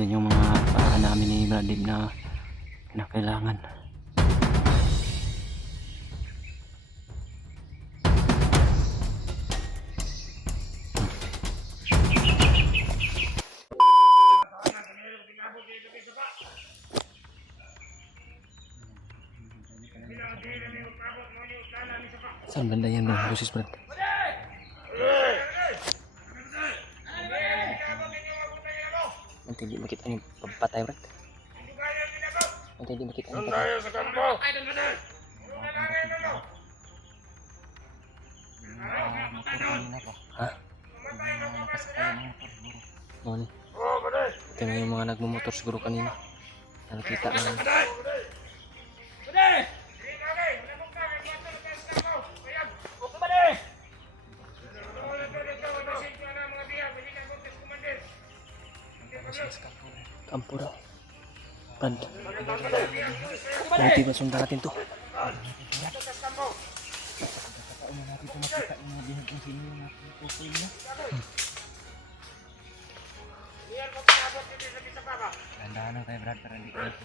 Yan yung mga paraan namin ni Bradley na kailangan. Saan banda yan bro? Busis Brad. Nanti di makita yung pagpatay Brad. Nanti di makita yung patay. Ha? Oo ni. Ito na yung mga nagmumotor siguro kanina. Nakita na lang. Kampo daw. Brad. Buti ba sundan natin to? Dahan lang tayo Brad para hindi ko ito.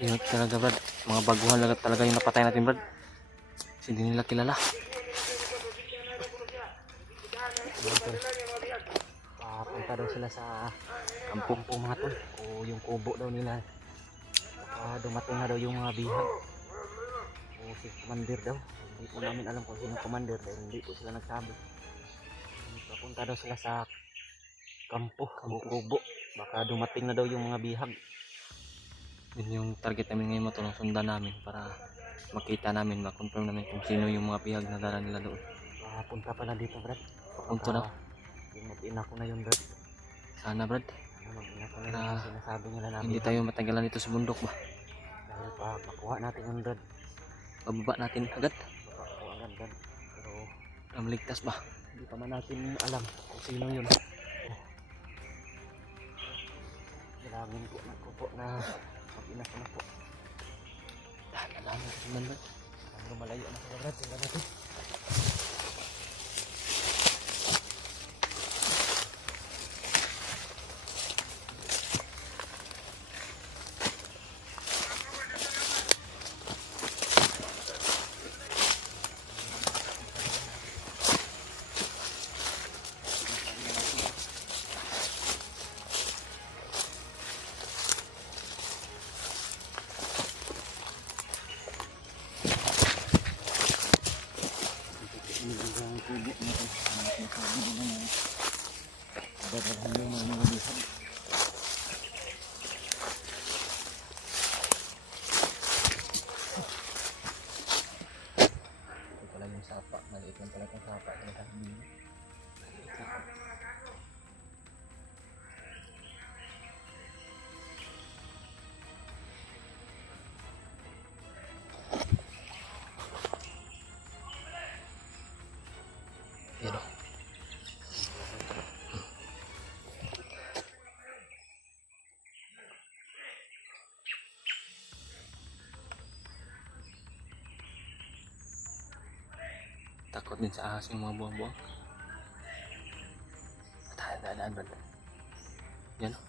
Yun talaga Brad. Mga baguhan lang talaga yung napatay natin Brad. Kasi hindi nila kilala. Papunta daw sila sa kampong po mga tol. O yung kubo daw nila. Dumating na daw yung mga bihag. O si commander daw. Hindi po namin alam kung sino commander dahil hindi po sila nagsabi. Papunta daw sila sa kampo o kubo. Baka dumating na daw yung mga bihag. Yun yung target namin ngayon, matulong sundan namin para makita namin, makonfirm namin kung sino yung mga bihag na dala nila doon. Punta pala dito Brad. Papunta daw. Yung mag-ina ko na yun Brad. Sana Brad. Mag-ina ko na yung sinasabi nila namin. Hindi tayo matagalan dito sa bundok ba? Dahil pa makuha natin yung Brad. Pababa natin agad. Makuha agad Brad. Pero maligtas ba? Hindi pa man natin alam kung sino yun. Kailangan po nagkupo na mag-ina ko na po. Dahan na lang natin Brad. Hanggang malayo na sila Brad. Tingnan natin. Yan o. Takot din sa ahas yung mga buwang-buwang. Daan ba? Yan o.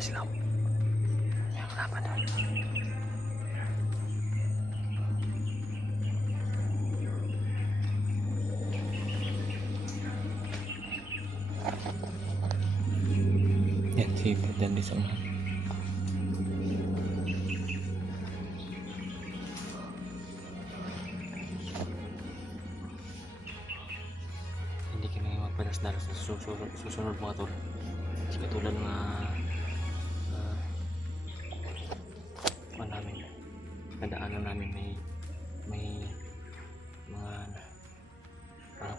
na sila. Yung laban. Yan, si Fred dan di sa unahan. Hindi kami magpadas-dalas sa susunod mga tol. Kasi katulad nga namin, nadaanan namin may mga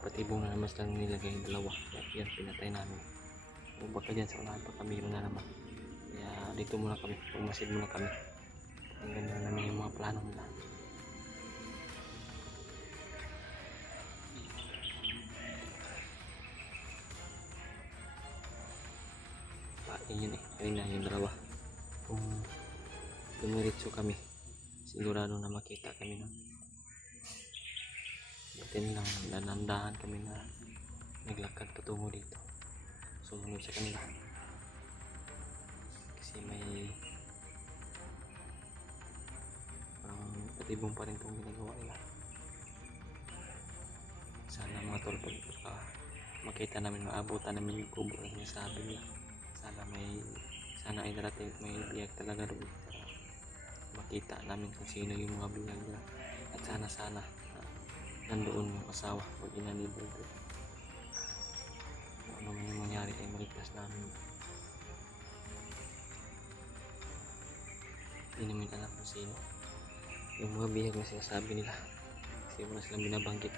patibong na naman lang nilagay dalawa. Yan, pinatay namin. O baka dyan sa unahan pa kami na naman. Kaya dito muna kami, pumasid muna kami. Ang ganda na namin yung mga plano nila. Yun kanina yung dalawa. Kung dumiretso kami, sigurado na makita kami nun. Butin lang, nanandahan kami na naglakad patungo dito. Sumunod sa kanila. Kasi may parang patibong pa rin itong ginagawa nila. Sana mga tol, makita namin, maabutan namin yung kubo na sinasabi nila. Sana ay darating, may biyag talaga doon para makita namin kung sino yung mga biyag nila. At sana nandoon yung asawa o ina ni Brother. Kung ano man yung mangyari ay maligtas namin. Hindi namin alam kung sino yung mga biyag na sinasabi nila, kasi wala silang binabanggit.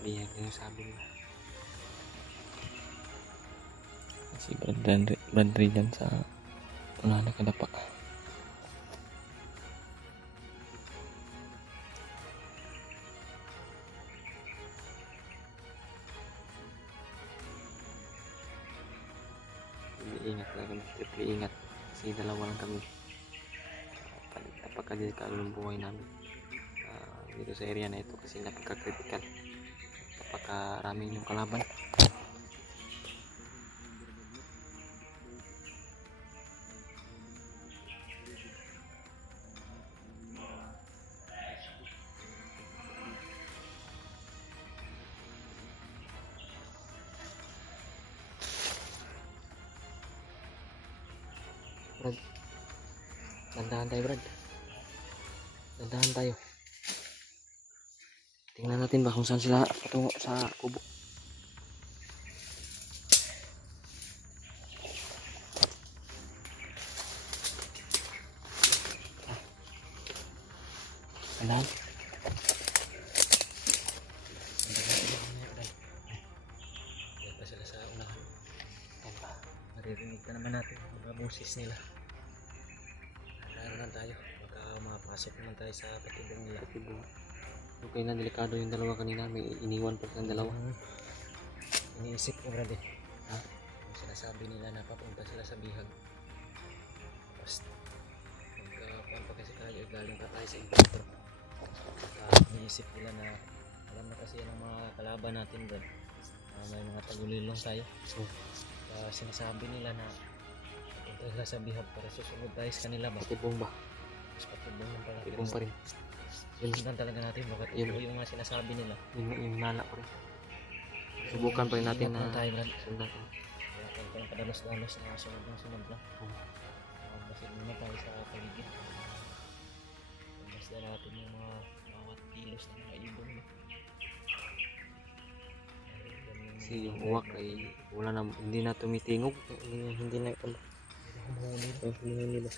Biyag na yung sabi nila. Si Brad dyan sa unahan na kadapa. Ingat lang kami, triple ingat kasi dalawa lang kami. Napaka-delikado ng buhay namin dito sa area na ito kasi napaka-critical, napaka-raming yung kalaban. Brad, dandahan tayo Brad, dandahan tayo. Tingnan natin ba kung saan sila patungo sa kubo. Dandahan. Yan pa sila sa unahan. Yan ba, maririnig na naman natin mga boses nila. Dandahan tayo, baka mapasok naman tayo sa patibong nila. Okay na, delikado yung dalawa kanina, may iniwan pa silang dalawa. Iniisip ko Brad yung sinasabi nila na papunta sila sa bihag. Tapos magkakuhan pa kasi tayo, galing pa tayo sa encounter. Iniisip nila na alam na kasi yan ang mga kalaban natin Brad, may mga tagulilong tayo. So sinasabi nila na papunta sila sa bihag para susunod tayo sa kanila ba? Patibong ba? Mas patibong lang pala. Patibong pa rin. Sundan talaga natin, bakit yung mga sinasabi nila. Yung nana ko rin. Subukan pa rin natin na sundan. Kaya kung padalos-dalos na sunod lang. Basin muna tayo sa paligid. Basta natin yung mga bawat kilos ng mga ibon. Kasi yung uwak ay hindi na tumitingog. Hindi na humuhuli ba?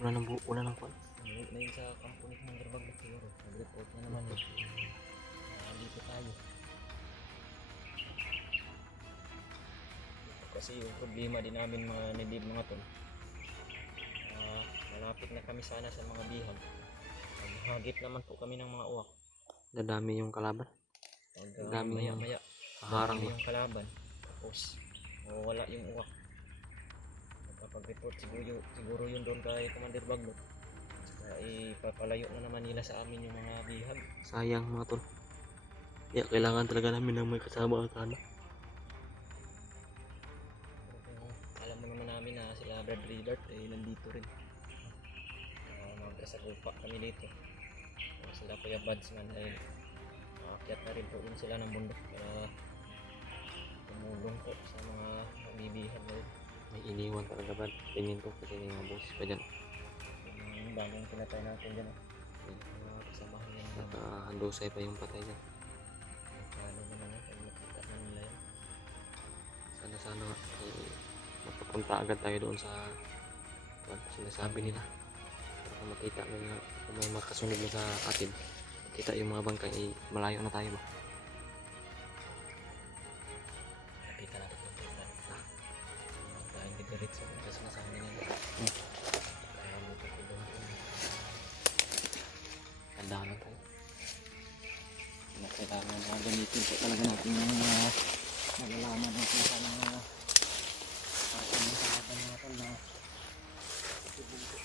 Wala nang kwan. Ngayon sa kampo ni Commander Baglot siguro, nag-report na naman dito tayo. Kasi yung problema din namin mga nidib mga tol, malapit na kami sana sa mga bihag. Naghagip naman po kami ng mga uwak. Dadami yung kalaban. Dadami maya harang yung kalaban. Tapos wala yung uwak. Nagpapag-report siguro yun doon kay Commander Baglot. Ipapalayo na naman nila sa amin yung mga bihag. Sayang mga tol. Kaya kailangan talaga namin ng may kasama ang kana. Alam mo naman Brad Rivert ay nandito rin. Magkasagupa kami dito. Sila Kuya Badsman ay aakyat na rin po yun sila ng bundok para tumulong po sa mga mabibihan na yun. May iniwan talaga Brad. Tingin ko kasi may mga boses pa dyan. Yung bagong pinatay natin dyan. Yung mga kasamahan yan. Nakahandusay pa yung patay dyan. Ano naman yun, pag makita na nila yun. Sana mapapunta agad tayo doon sa sinasabi nila. Para makita na kung may makasunod na sa atin. Makita yung mga bangkay ay malayo na tayo ba? Nakita natin yung tingnan. Dahil didiretso na sinasabi nila. Kaya mo ito doon. Tandaan lang tayo. Kailangan na gamitin po talaga natin yung nalalaman natin sa mga ating kalaban natin na patibong po.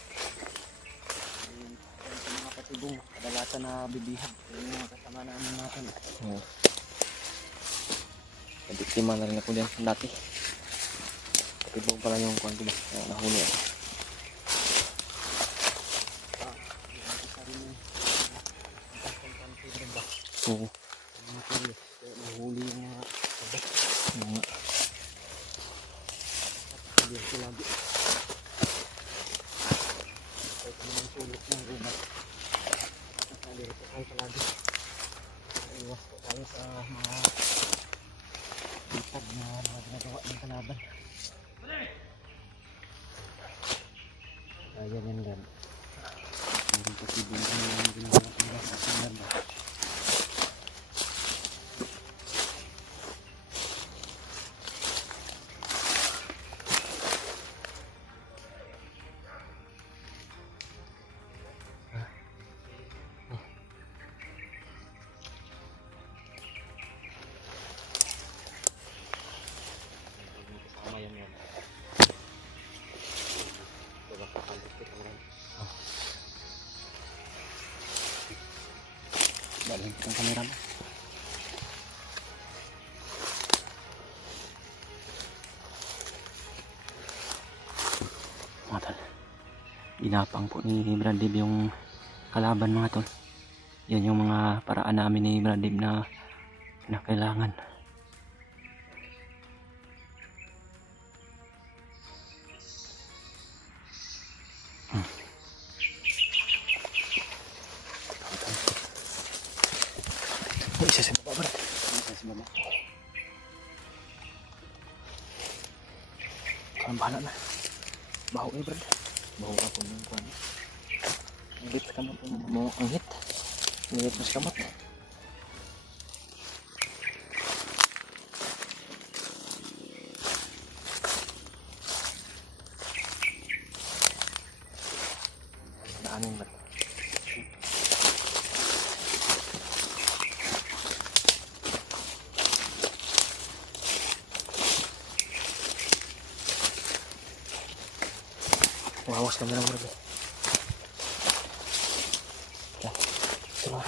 Sa mga patibong, kadalasan na bibihag yung mga kasama namin natin. Nabiktima na rin ako dyan dati. Patibong pala yung kuhan ko ba? Nahuli ako. Isa rin yung ba? Oo. Mga tulis, nahuli yung mga kabat. Hindi ko lagi. Kahit naman sulit ng ubat. Nakalirit ko tayo palagi. Iwas ko tayo sa mga bitag na mga ginagawa ng kalaban. Ayan yan gan. Meron kasi din yung ginagawa nila sa kalaban. Dalhin kitang kamera mo. Mga tol, ginapang po ni Brad Dib yung kalaban mga tol. Yan yung mga paraan namin ni Brad Dib na kailangan. Isa sa baba, Brad. Isa sa baba. Ang bahala na. Baho eh, Brad. Baho ako ng kuhan. Ang hit sa kamot. Ang hit. Ang hit mo sa kamot. Daanin, Brad. Awas kami lang bro. Yan. Tuloy.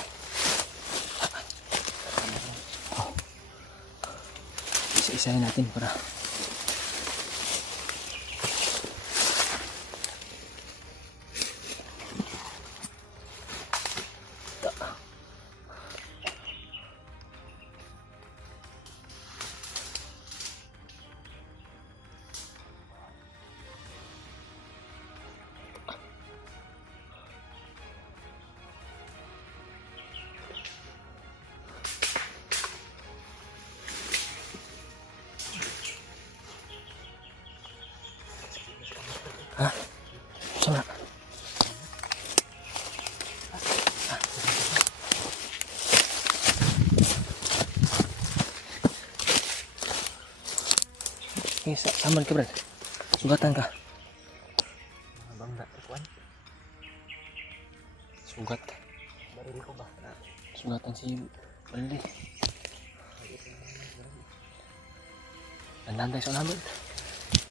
Oh. Isa-isahin natin para ha? Sana. Okay, saman ka, Brad. Sugatan ka. Mga bangga, kuhan. Sugat. Baril ko ba? Sugatan si Brad. Dandan tayo sa namin.